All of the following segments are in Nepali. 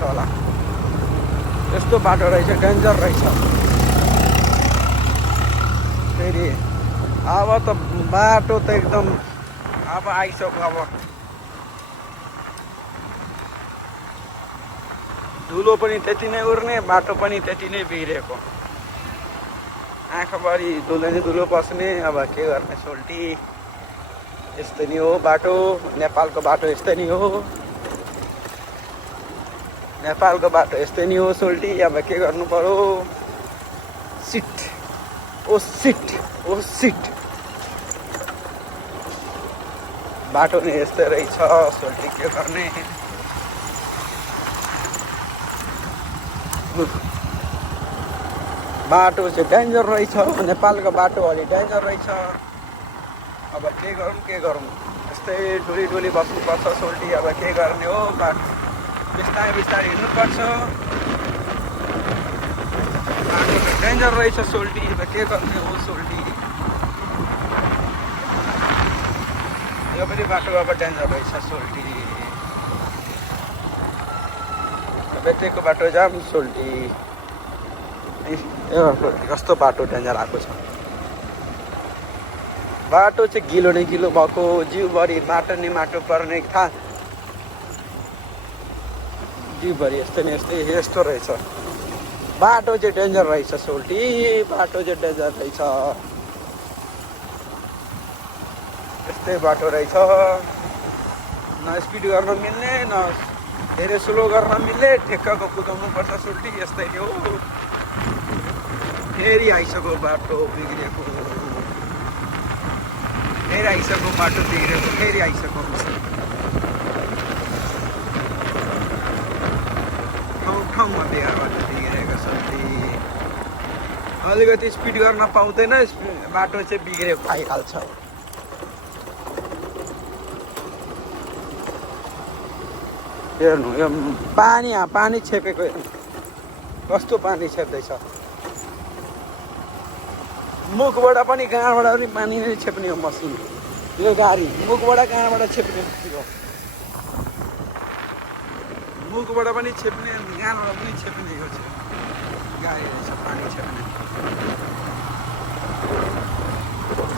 पर्छ होला। यस्तो बाटो रहेछ, डेन्जर रहेछ। फेरि अब त बाटो त एकदम अब आइसक्यो। अब धुलो पनि त्यति नै उड्ने, बाटो पनि त्यति नै बिग्रेको। आँखाभरि धुलो नै धुलो पस्ने। अब के गर्ने सोल्टी, यस्तै नि हो बाटो। नेपालको बाटो यस्तै नि हो, नेपालको बाटो यस्तै नि हो सोल्टी। अब के गर्नु पर्यो। सिट ओ सिट ओ सिट, बाटो नै यस्तै रहेछ सोल्टी, के गर्ने। बाटो चाहिँ डेन्जर रहेछ, नेपालको बाटो अलि डेन्जर रहेछ। अब के गरौँ के गरौँ, यस्तै डोली डोली बस्नुपर्छ सोल्टी। अब के गर्ने हो, बाटो बिस्तारै बिस्तारै हिँड्नुपर्छ। बाटो त डेन्जर रहेछ सोल्टी। अब के गर्ने हो सोल्टी, यो पनि बाटो अब डेन्जर रहेछ सोल्टी। अब यतिको बाटो जाम सोल्टी। कस्तो बाटो डेन्जर आएको छ। बाटो चाहिँ गिलो नै गिलो भएको, जिउभरि माटो नै माटो पर्ने थाहा। जिउभरि यस्तै नै यस्तो रहेछ बाटो चाहिँ, डेन्जर रहेछ सोल्टी। बाटो चाहिँ डेन्जर रहेछ, यस्तै बाटो रहेछ। न स्पिड गर्न मिल्ने, न धेरै स्लो गर्न मिल्ने, ठेक्काको कुदाउनु पर्छ सोल्टी। यस्तै हो। फेरि आइसक्यो बाटो बिग्रेको, फेरि आइसक्यो बाटो बिग्रेको, फेरि आइसक्यो। ठाउँ ठाउँमा बाटो बिग्रेको सोल्टी। अलिकति स्पिड गर्न पाउँदैन, बाटो चाहिँ बिग्रेको आइहाल्छ। हेर्नु यो पानी छेपेको, हेर्नु कस्तो पानी छेप्दैछ। मुखबाट पनि कहाँबाट पनि पानी नै छेप्ने हो मसिन। यो गाडी मुखबाट कहाँबाट छेप्ने हो, मुखबाट पनि छेप्ने, कहाँबाट पनि छेप्ने हो गाडी रहेछ पानी छेप्ने।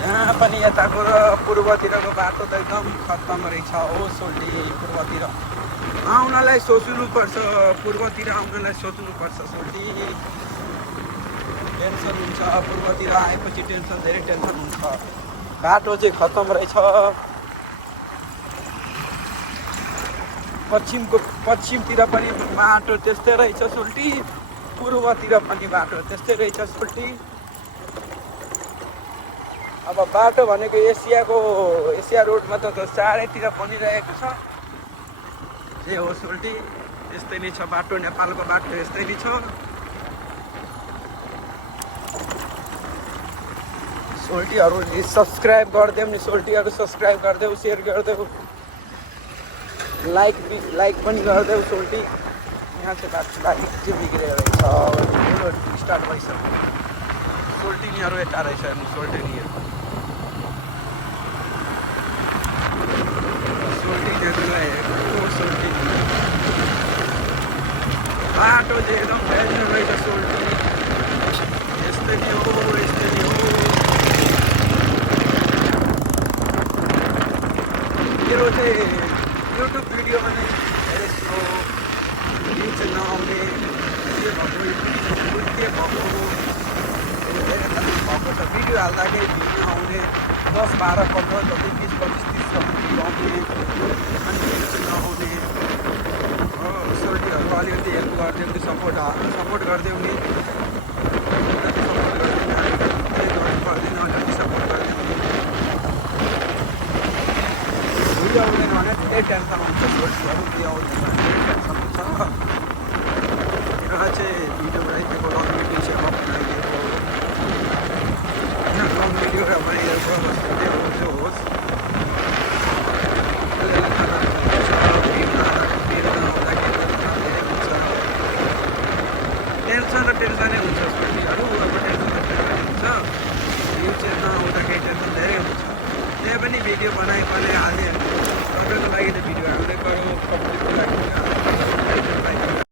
जहाँ पनि यताको र पूर्वतिरको बाटो त एकदम खत्तम रहेछ हो सोल्टी। पूर्वतिर आउनलाई सोच्नुपर्छ, पूर्वतिर आउनलाई सोच्नुपर्छ सोल्टी। टेन्सन हुन्छ, पूर्वतिर आएपछि टेन्सन, धेरै टेन्सन हुन्छ। बाटो चाहिँ खत्तम रहेछ। पश्चिमतिर पनि बाटो त्यस्तै रहेछ सोल्टी, पूर्वतिर पनि बाटो त्यस्तै रहेछ सोल्टी। अब बाटो भनेको एसिया रोडमा त चारैतिर बनिरहेको छ। जे हो सोल्टी, यस्तै नै छ बाटो। नेपालको बाटो यस्तै नै छ सोल्टीहरू। सब्सक्राइब गरिदेऊ नि सोल्टीहरू, सब्सक्राइब गरिदेऊ, सेयर गरिदेऊ, लाइक पनि गरिदेऊ सोल्टी। यहाँ चाहिँ बाटो चाहिँ बिग्रेर रहेछ, स्टार्ट भइसक्यो। सोल्टिनीहरू यता रहेछ, हेर्नु सोल्टिनीहरू बाटो चाहिँ एकदम डेन्जर रहेछ सोल्टी। यस्तै नि हो, यस्तै नि हो। मेरो चाहिँ युट्युब भिडियोमा नै धेरै स्लो, रिच नआउने, के भएको छ। भिडियो हाल्दाखेरि भिडियो आउने 10, 12, 15 जति 20, 25, 30 आउने, अनि रिच नआउने। सोल्टीहरू अलिकति हेल्प गरिदियो भने, सपोर्ट गरिदियो भने, पर्दैन, अलिकति सपोर्ट गरिदियो भने। भिडियो आउँदैन भने धेरै टेन्सन हुन्छ सोल्टीहरू, भिडियो आउँदैन भने धेरै टेन्सन हुन्छ।